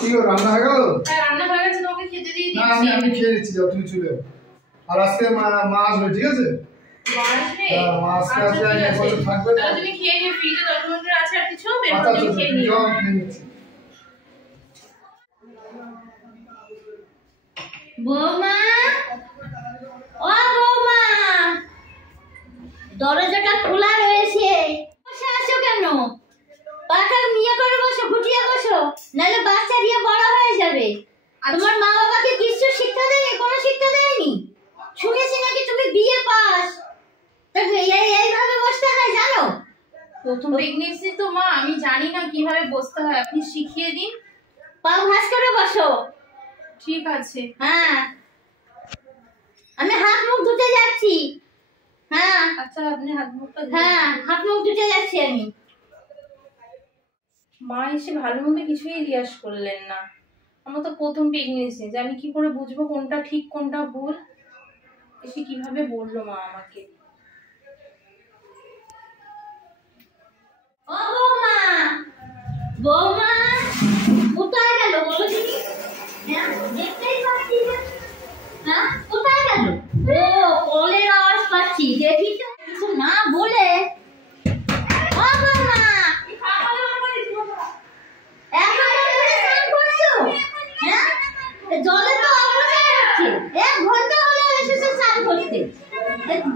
কি গো রান্না হয়ে গেল? হ্যাঁ রান্না হয়ে গেছে, তোমাকে খেতে দিয়ে দিচ্ছি। না আমি খেয়ে নিচ্ছি, যাও তুমি চলে যাও। আর আজকে মা আসবে, ঠিক আছে? মা আসবে? মা আজকে আসবে, থাকবে না। তাহলে তুমি খেয়ে নিও, ফ্রিজে 10 মিনিটের আছে আর কিছু বের করে তুমি খেয়ে নিও। যাও খেয়ে নিচ্ছি। বৌমা, ও বৌমা, দরজাটা খোলা রয়েছে, বসে আছো কেন? পাখা নিয়ে করে বসো, গুটিয়ে বসো, নাহলে বাচ্চা দিয়ে বড় হয়ে যাবে। তোমার মা বাবাকে কিছু শিক্ষা দেয়নি, কোনো শিক্ষা দেয়নি। শুনেছি নাকি তুমি বিয়ে পাস, এইভাবে বসতে হয় জানো? প্রথম প্রেগন্যান্সি তো মা, আমি জানি না কিভাবে বসতে হয়, আপনি শিখিয়ে দিন। পা ভাঁজ করে বসো। ঠিক আছে। হ্যাঁ, আমি হাত মুখ ধুতে যাচ্ছি। হ্যাঁ আচ্ছা, আপনি হাত মুখটা ধুয়ে হ্যাঁ, হাত মুখ ধুতে যাচ্ছি আমি। মা এসে ভালো মন্দ কিছুই জিজ্ঞাসা করলেন না। আমার তো প্রথম প্রেগন্যান্সি, যে আমি কি করে বুঝবো কোনটা ঠিক কোনটা ভুল? এসে কিভাবে বললো মা আমাকে। ও বৌমা, বৌমা কোথায় গেল বলো দিদি? হ্যাঁ দেখতেই পাচ্ছি না। হ্যাঁ কোথায় গেল? ও কলের আওয়াজ পাচ্ছি, দেখি তো কিছু না বলে। ও বৌমা, এখন ধরে স্নান করছো? হ্যাঁ জলে তো অপচয় হচ্ছে, 1 ঘন্টা হলো এসেছে স্নান করতে।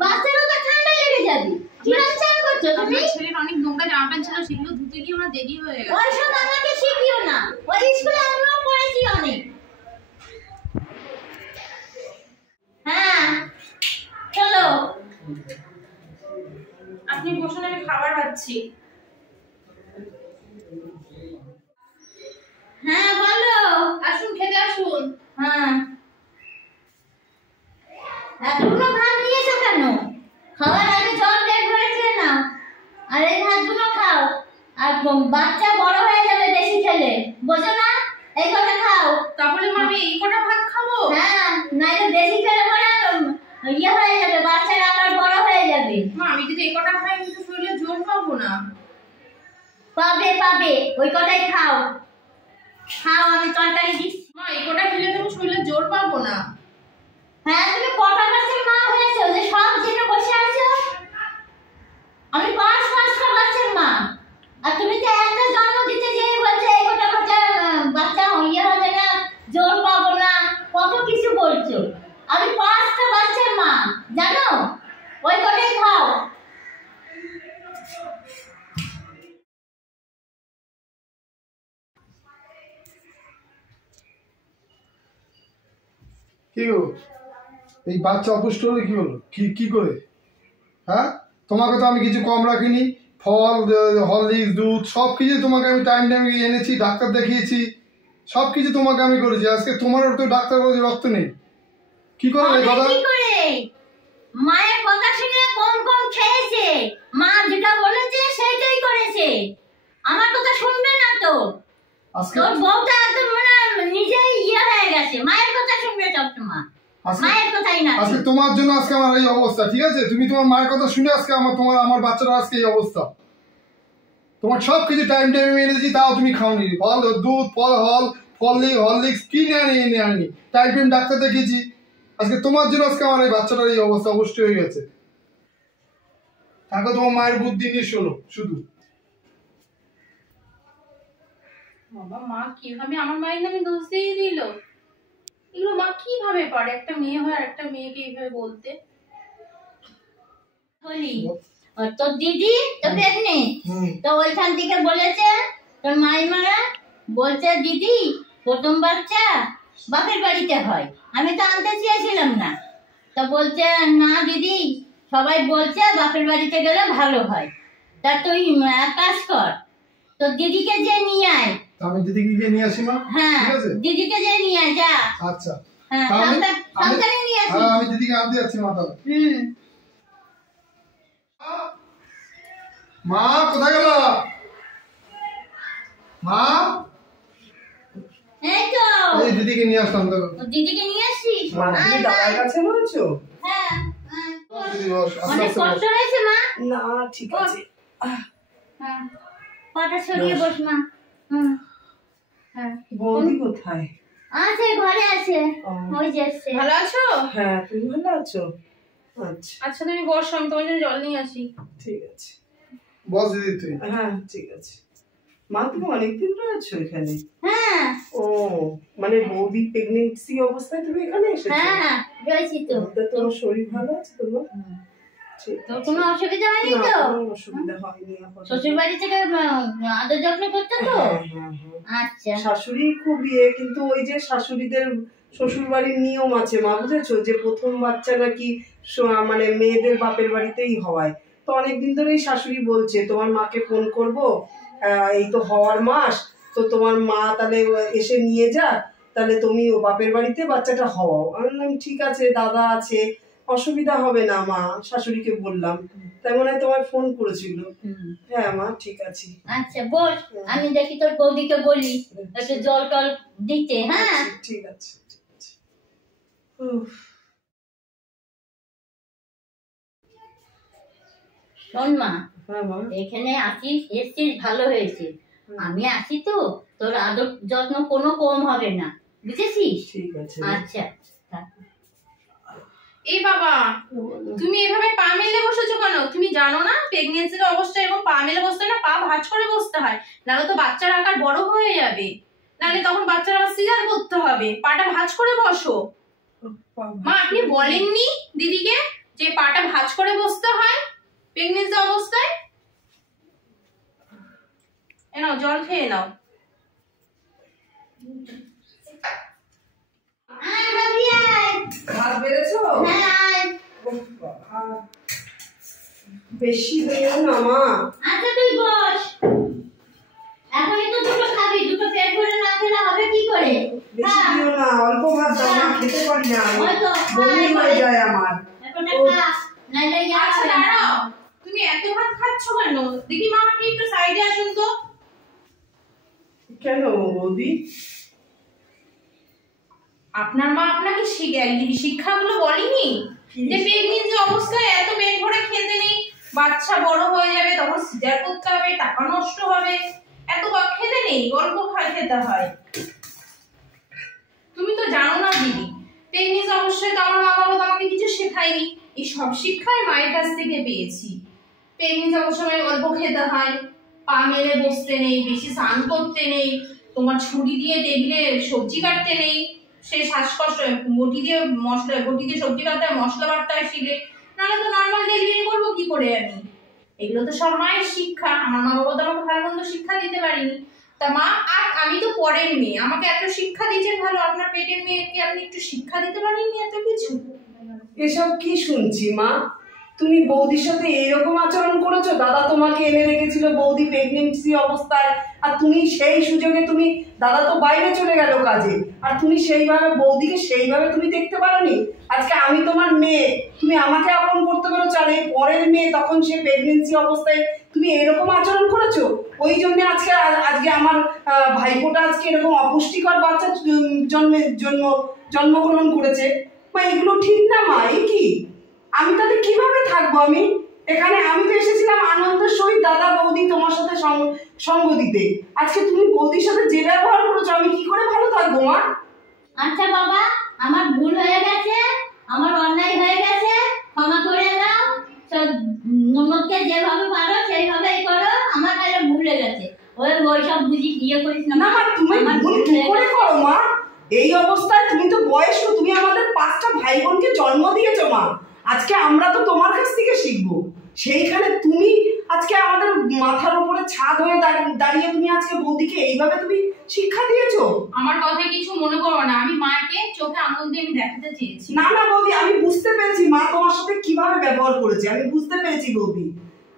বাচ্চারও তো ঠান্ডা লেগে যাবে। কিরকম স্নান করছো তুমি? ছেলের অনেক নোংরা জামা প্যান্ট ছিল, সেগুলো ধুতে গিয়ে আমার দেরি হয়ে গেছে। ওইসব আমাকে শিখিও না, ওই স্কুলে আমিও পড়েছি অনেক। হ্যাঁ চলো। আপনি বসুন, আমি খাবার খাচ্ছি। হ্যাঁ বলো। আসুন, খেতে আসুন। হ্যাঁ এতগুলো ভাত নিয়েছো কেন? খাওয়ার আগে জল পেট ভরে খেয়ে নাও, আর এই ভাতগুলো খাও। আর বাচ্চা বড় হয়ে যাবে বেশি খেলে, বোঝো না? এই কটা খাও। তাহলে মা আমি এই কটা ভাত খাবো? হ্যাঁ নাইলে বেশি খেলে পরে ইয়ে হয়ে যাবে, বাচ্চার আকার বড় হয়ে যাবে। মা আমি যদি এই কটা খাই, আমি তো শরীরে জোর পাবো না। পাবে পাবে, ওই কটাই খাও। খাও, আমি তরকারি দিচ্ছি। মা এই কটা খেলে তো আমি শরীরে জোর পাবো না। হ্যাঁ তুমি কটা মাসের মা হয়েছো যে সব জেনে বসে আছো? আমি 5 মাসের বাচ্চার মা, আর তুমি তো একটা জন্ম দিতে যেয়ে বলছো এই কটা বাচ্চা ইয়ে হবে না, জোর পাবো না, কত কিছু বলছো। আমি 5টা বাচ্চার মা জানো, ওই কটাই খাও। কি গো এই বাচ্চা অপুষ্ট হলে কি হলো? কি করে? হ্যাঁ তোমাকে তো আমি কিছু কম রাখিনি, ফল হরলিক্স দুধ সব কিছু তোমাকে আমি টাইম এনেছি, ডাক্তার দেখিয়েছি, সব কিছু তোমাকে আমি করেছি। আজকে তোমারও তো ডাক্তার বলেছে রক্ত নেই, কি করে দাদা? কি করে? মায়ের কথা শুনে কম কম খেয়েছে, মা যেটা বলেছে সেটাই করেছে, আমার কথা শুনবে না তো। আজকে তোর বউটা একদম মানে নিজেই ইয়ে হয়ে গেছে, মায়ের কথা শুনবে সবসময়, মায়ের কথাই না। আজকে তোমার জন্য আজকে আমার এই অবস্থা, ঠিক আছে? তুমি তোমার মায়ের কথা শুনে আজকে আমার বাচ্চারা আজকে এই অবস্থা। তোমার সব কিছু টাইম এনেছি, তাও তুমি খাওনি। ফল দুধ ফল হরলিক্স কি এনে আনি, টাইম ডাক্তার দেখিয়েছি। আজকে তোমার জন্য আজকে আমার এই বাচ্চাটার এই অবস্থা অবশ্যই হয়ে গেছে। থাকো তোমার মায়ের বুদ্ধি নিয়ে শোনো শুধু। বাবা, মা কিভাবে আমার মায়ের নামে দোষ দিয়ে দিল? এগুলো মা কিভাবে পারে একটা মেয়ে হয় আর একটা মেয়েকে এইভাবে বলতে? বলি তোর দিদি তো প্রেগনেন্ট, তো ওইখান থেকে বলেছে তোর মাইমারা বলছে দিদি প্রথম বাচ্চা বাপের বাড়িতে হয়, আমি তো আনতে চেয়েছিলাম না। তো বলছে না দিদি সবাই বলছে বাপের বাড়িতে গেলে ভালো হয়, তা তুই এক কাজ কর, তোর দিদিকে যে নিয়ে আয়। আমি দিদিকে গিয়ে নিয়ে আসি মা। হ্যাঁ দিদিকে যে নিয়ে আয় যা। আচ্ছা হ্যাঁ সাবধানে নিয়ে আসি। আমি দিদিকে আনতে যাচ্ছি মা। তাহলে মা কোথায় গেল? মা এই তো এই দিদিকে নিয়ে আসলাম। তো দিদিকে নিয়ে আসিস? তুমি দাদার কাছে বলছো? হ্যাঁ দিদি বস, অনেক কষ্ট হয়েছে মা। না ঠিক আছে। হ্যাঁ পাটা সরিয়ে বস মা। হ্যাঁ। বৌদি কোথায়? আছে, ঘরে আছে। ও। ওই যাচ্ছে। ভালো আছো? হ্যাঁ, তুমি ভালো আছো? আচ্ছা, আচ্ছা তুমি বসো, আমি তোমার জন্য জল নিয়ে আসি। ঠিক আছে। বস দিদি তুই। হ্যাঁ, ঠিক আছে। মা, তুমি অনেকদিন রয়েছো এখানে? হ্যাঁ ও, মানে বৌদি প্রেগনেন্সি অবস্থায় তুমি এখানে এসেছো? হ্যাঁ রয়েছি তো। তা তোমার শরীর ভালো আছে তোমার? ঠিক তো আছে। কোনো অসুবিধা হয়নি না, তো? কোনো অসুবিধা হয়নি আপাতত। শ্বশুর বাড়ি থেকে আদর যত্ন করতে তো? হ্যাঁ, হ্যাঁ, হ্যাঁ। আচ্ছা। শাশুড়ি খুব কিন্তু ওই যে শাশুড়িদের শ্বশুর বাড়ির নিয়ম আছে মা, বুঝেছো, যে প্রথম বাচ্চা নাকি মানে মেয়েদের বাপের বাড়িতেই হয়। তো অনেকদিন ধরেই শাশুড়ি বলছে তোমার মাকে ফোন করব, এই তো হওয়ার মাস, তো তোমার মা তাহলে এসে নিয়ে যা, তাহলে তুমি ও বাপের বাড়িতে বাচ্চাটা হওয়াও। আমি বললাম ঠিক আছে, দাদা আছে, অসুবিধা হবে না মা, শাশুড়িকে বললাম। তাই মনে হয় তোমায় ফোন করেছিল। হ্যাঁ মা, ঠিক আছে। আচ্ছা বস, আমি দেখি তোর বৌদিকে বলি একটু জল টল দিতে। হ্যাঁ ঠিক আছে, ঠিক আছে। উফ, শোন মা, হ্যাঁ মা। এখানে আসিস, এসছিস ভালো হয়েছে। আমি আছি তো, তোর আদর যত্ন কোনো কম হবে না, বুঝেছিস? ঠিক আছে। আচ্ছা। এই বাবা, তুমি এভাবে পা মেলে বসেছো কেন? তুমি জানো না প্রেগনেন্সির অবস্থা এবং পা মেলে বসতে না, পা ভাঁজ করে বসতে হয়, নাহলে তো বাচ্চার আকার বড় হয়ে যাবে, নাহলে তখন বাচ্চার আবার সিজার করতে হবে। পাটা ভাঁজ করে বসো। মা আপনি বলেননি দিদিকে যে পাটা ভাঁজ করে বসতে হয় প্রেগনেন্সি অবস্থায়? এ নাও জল খেয়ে নাও। আয় ভাবি আয়। ভাত বেড়েছো? হ্যাঁ আয়। বেশি দিও না মা। আচ্ছা তুই বস, এখনই তো দুটো খাবি, দুটো পেট ভরে না খেলে হবে কি করে? বেশি দিও না, অল্প ভাত দাও, না খেতে পারি না আমি, ওই তো, বমি হয়ে যায় আমার। এখনটা খা, নাইলে আচ্ছা দাঁড়াও, তুমি এত ভাত খাচ্ছ কেন? দিদি মা আপনি একটু সাইডে আসুন তো। কেন বৌদি? আপনার মা আপনাকে শিক্ষাগুলো বলেনি যে প্রেগনেন্সি অবস্থায় এত পেট ভরে খেতে নেই, বাচ্চা বড় হয়ে যাবে তখন সিজার করতে হবে, টাকা নষ্ট হবে, এত খেতে নেই, অল্প খেতে হয়? তুমি তো জানো না দিদি, প্রেগনেন্সি অবস্থায় তো আমার মা বাবা তো আমাকে কিছু শেখায়নি, এই সব শিক্ষাই মায়ের কাছ থেকে পেয়েছি। প্রেগনেন্সি অবস্থায় অল্প খেতে হয়, পা মেলে বসতে নেই, বেশি স্নান করতে নেই, তোমার ছুরি দিয়ে টেবিলে সবজি কাটতে নেই, সে শ্বাসকষ্ট, বটি দিয়ে সবজি কাটতে হয়, মশলা বাটতে হয় শিলে, নাহলে তো নর্মাল ডেলিভারি করবো কি করে আমি? এগুলো তো সব মায়ের শিক্ষা, আমার মা বাবা তো আমাকে ভালো মন্দ শিক্ষা দিতে পারেনি। তা মা আমি তো পরের মেয়ে, আমাকে এত শিক্ষা দিয়েছেন ভালো, আপনার পেটের মেয়েকে আপনি একটু শিক্ষা দিতে পারেননি এত কিছু? এসব কি শুনছি মা? তুমি বৌদির সাথে এইরকম আচরণ করেছো? দাদা তোমাকে এনে রেখেছিল বৌদি প্রেগনেন্সি অবস্থায়, আর তুমি সেই সুযোগে তুমি, দাদা তো বাইরে চলে গেল কাজে, আর তুমি সেইভাবে বৌদিকে সেইভাবে তুমি দেখতে পারোনি? আজকে আমি তোমার মেয়ে, তুমি আমাকে আপন করতে পেরেছো, আর এই পরের মেয়ে তখন সে প্রেগনেন্সি অবস্থায় তুমি এরকম আচরণ করেছো। ওই জন্য আজকে আমার ভাইপোটা আজকে এরকম অপুষ্টিকর বাচ্চা জন্মগ্রহণ করেছে। মা এগুলো ঠিক না মা, এই কি? আমি তাহলে কিভাবে থাকবো? আমি এখানে, আমি তো এসেছিলাম আনন্দের সহিত দাদা বৌদি তোমার সাথে সঙ্গ দিতে, আজকে তুমি বৌদির সাথে যে ব্যবহার করেছো, আমি কি করে ভালো থাকবো মা? আচ্ছা বাবা, আমার ভুল হয়ে গেছে, আমার অন্যায় হয়ে গেছে, ক্ষমা করে দাও। ননদকে যেভাবে পারো সেইভাবেই করো, আমার কাছে ভুলে গেছে, ওইসব বুঝি করিস না। না মা, তুমি ভুল কি করে করো মা? এই অবস্থায় তুমি তো বয়স্ক, তুমি আমাদের 5টা ভাই বোনকে জন্ম দিয়েছো মা, আজকে আমরা তো তোমার কাছ থেকে শিখবো। সেইখানে তুমি আজকে আমাদের মাথার উপরে ছাদ হয়ে দাঁড়িয়ে তুমি আজকে বৌদিকে এইভাবে তুমি শিক্ষা দিয়েছো। আমার কথা কিছু মনে করো না, আমি মাকে চোখে আঙুল দিয়ে আমি দেখাতে চেয়েছি। না না বৌদি, আমি বুঝতে পেরেছি মা তোমার সাথে কিভাবে ব্যবহার করেছে, আমি বুঝতে পেরেছি বৌদি।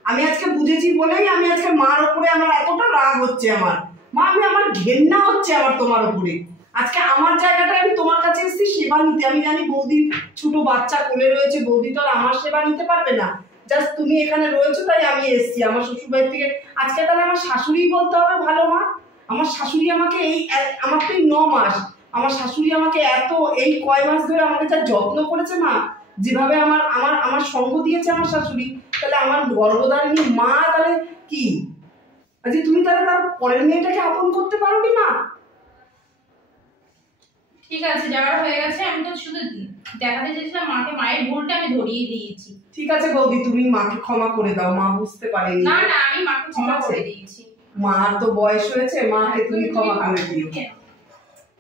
আমি আজকে বুঝেছি বলেই আমি আজকে মার উপরে আমার এতটা রাগ হচ্ছে, আমার মা, আমার ঘেন্না হচ্ছে আমার তোমার উপরে। আজকে আমার জায়গাটা আমি তোমার কাছে এসেছি সেবা নিতে, আমি জানি বৌদি ছোট বাচ্চা কোলে রয়েছে, বৌদি তো আর আমার সেবা নিতে পারবে না, জাস্ট তুমি এখানে রয়েছো তাই আমি এসেছি আমার শ্বশুর বাড়ি থেকে। আজকে তাহলে আমার শাশুড়ি বলতে হবে ভালো মা? আমার শাশুড়ি আমাকে আমার তো 9 মাস, আমার শাশুড়ি আমাকে এই কয় মাস ধরে আমাকে যা যত্ন করেছে মা, যেভাবে আমার সঙ্গ দিয়েছে আমার শাশুড়ি, তাহলে আমার গর্ভধারিণী মা তাহলে কি? আজকে তুমি তাহলে তার পরের মেয়েটাকে আপন করতে পারোনি মা? ঠিক আছে, যাওয়ার হয়ে গেছে। আমি তো শুধু দেখাতে চেয়েছিলাম মাকে, মায়ের ভুলটা আমি ধরিয়ে দিয়েছি। ঠিক আছে বৌদি, তুমি মাকে ক্ষমা করে দাও, মা বুঝতে পারেনি। না না, আমি মাকে ক্ষমা করে দিয়েছি। মার তো বয়স হয়েছে, মাকে তুমি ক্ষমা করে দিও।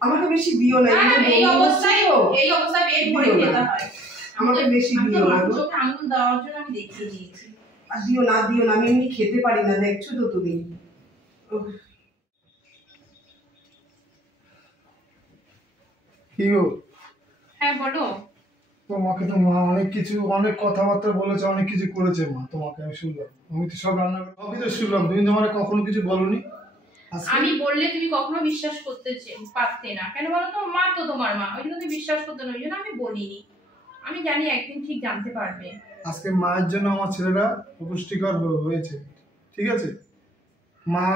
আমাকে বেশি দিও না, এই অবস্থায় পেট ভরে খেতে হয়। আমাকে বেশি দিও না, চোখে আঙুল দেওয়ার জন্য আমি দেখিয়ে দিয়েছি। আর দিও না, আমি এমনি খেতে পারি না, দেখছো তো তুমি। কি গো? হ্যাঁ বলো। তোমাকে তো মা অনেক কথাবার্তা বলেছে, অনেক কিছু করেছে মা তোমাকে। আমি শুনলাম, আমি তো সব রান্না করে সবই তো শুনলাম। তুমি তোমার কখনো কিছু বলনি? আমি বললে তুমি কখনো বিশ্বাস করতে পারতে না কেন বলো তো? মা তো তোমার মা, ওই জন্য তুমি বিশ্বাস করতে না, ওই জন্য আমি বলিনি। আমি জানি একদিন ঠিক জানতে পারবে। আজকে মায়ের জন্য আমার ছেলেটা অপুষ্টিকর হয়েছে, ঠিক আছে? মা,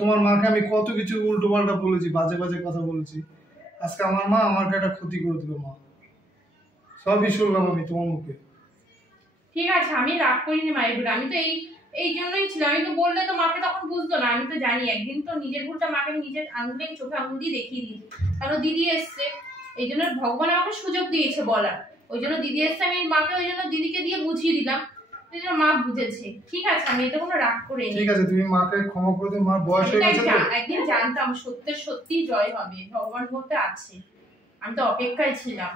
তোমার মাকে আমি কত কিছু উল্টো পাল্টা বলেছি, বাজে বাজে কথা বলেছি। আজকে আমার মা আমাকে একটা ক্ষতি করে দিল মা। সবই শুনলাম আমি তোমার মুখে। ঠিক আছে, আমি রাগ করিনি মায়ের ভুল। আমি তো এই জন্যই ছিল। আমি তো বললে তো মাকে তখন বুঝতো না। আমি তো জানি একদিন তো নিজের ভুলটা মাকে নিজের আঙুলে, চোখে আঙুল দিয়ে দেখিয়ে দিই। কারণ দিদি এসছে, এই জন্য ভগবান আমাকে সুযোগ দিয়েছে বলার। ওই জন্য দিদি এসছে, আমি মাকে ওই জন্য দিদিকে দিয়ে বুঝিয়ে দিলাম। ওই জন্য মা বুঝেছে। ঠিক আছে, আমি এতে কোনো রাগ করিনি। ঠিক আছে, তুমি মাকে ক্ষমা করে দিও। মার বয়স হয়ে গেছে তো। একদিন জানতাম সত্যি জয় হবে, ভগবান বলতে আছে। আমি তো অপেক্ষায় ছিলাম।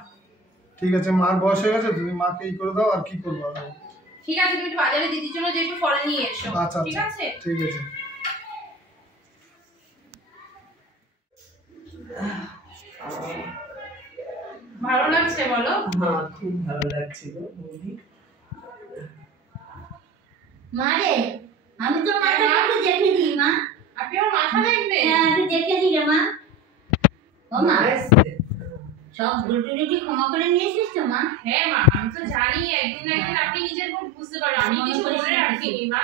ঠিক আছে, মার বয়স হয়ে গেছে, তুমি মাকে ই করে দাও। আর কি করবো? ঠিক আছে, তুমি একটু বাজারে দিদির জন্য যে একটু ফল নিয়ে এসো। আচ্ছা, ঠিক আছে, ঠিক আছে। ভালো লাগছে বলো? হ্যাঁ, খুব ভালো লাগছে গো বৌদি। মা রে, আমি তো মাথা একটু দেখে দিই মা। আপনি আমার মাথা দেখবে? হ্যাঁ, আমি দেখে দিই রে মা। ও মা, এসছে। সব ভুল টুটি ক্ষমা করে নিয়েছিস তো মা? হ্যাঁ মা, আমি তো জানি একদিন না একদিন আপনি নিজের ভুল বুঝতে পারবেন। আমি কিছু মনে রাখিনি মা।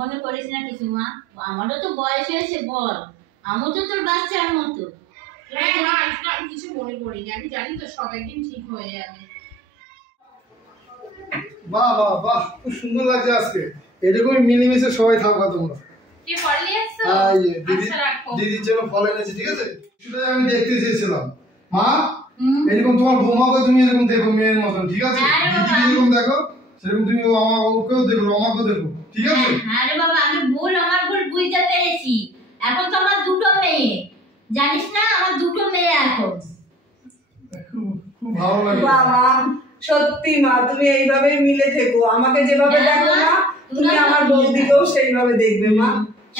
মনে করিস না কিছু মা? আমারও তো বয়স হয়েছে, বল। আমিও তো তোর বাচ্চার মতো। হ্যাঁ মা, আমি কিছু মনে করিনি। আমি জানি তো সব একদিন ঠিক হয়ে যাবে। বাহ বাহ বাহ, খুব সুন্দর লাগছে আজকে। এরকমই মিলেমিশে সবাই থাকবা তোমরা। কি ফল নিয়ে এসছো? আচ্ছা রাখো। দিদির জন্য ফল এনেছি, ঠিক আছে? সেটাই আমি দেখতে চেয়েছিলাম। মা, এরকম তোমার বৌমাকে তুমি এরকম দেখো মেয়ের মতন, ঠিক আছে? দিদিকে যেরকম দেখো সেরকম তুমি ওকেও দেখো, আমাকেও দেখো, ঠিক আছে? হ্যাঁ রে বাবা, আমি আমার ভুল বুঝতে পেরেছি। এখন তো আমার দুটো মেয়ে, জানিস না? আমার দুটো মেয়ে এখন। খুব ভালো লাগে। বাবা, সত্যি মা, তুমি এইভাবে মিলে থেকো। আমাকে যেভাবে দেখো না, তুমি আমার বৌদিকেও সেইভাবে দেখবে মা।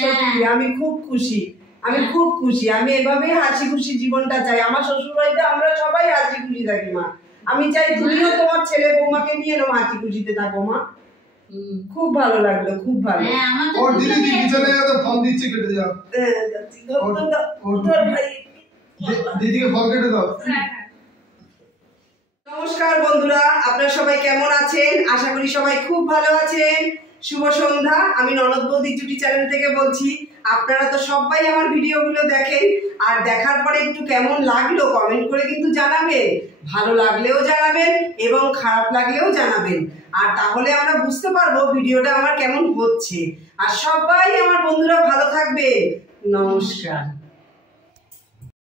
সত্যি আমি খুব খুশি, আমি এভাবেই হাসি খুশি জীবনটা চাই। আমার শ্বশুর বাড়িতে আমরা সবাই হাসি খুশি থাকি মা। আমি চাই তুমিও তোমার ছেলে বৌমাকে নিয়ে এরকম হাসি খুশিতে থাকো মা। খুব ভালো লাগলো, খুব ভালো। ওর দিদি কিচেনে গিয়ে ফল দিচ্ছে, কেটে যাও। দিদিকে ফল কেটে দাও। নমস্কার বন্ধুরা, আপনারা সবাই কেমন আছেন? আশা করি সবাই খুব ভালো আছেন। শুভ সন্ধ্যা। আমি ননদ বৌদি জুটি চ্যানেল থেকে বলছি। আপনারা তো সবাই আমার ভিডিওগুলো দেখেন, আর দেখার পরে একটু কেমন লাগলো কমেন্ট করে কিন্তু জানাবেন। ভালো লাগলেও জানাবেন এবং খারাপ লাগলেও জানাবেন। আর তাহলে আমরা বুঝতে পারবো ভিডিওটা আমার কেমন হচ্ছে। আর সবাই আমার বন্ধুরা ভালো থাকবে। নমস্কার।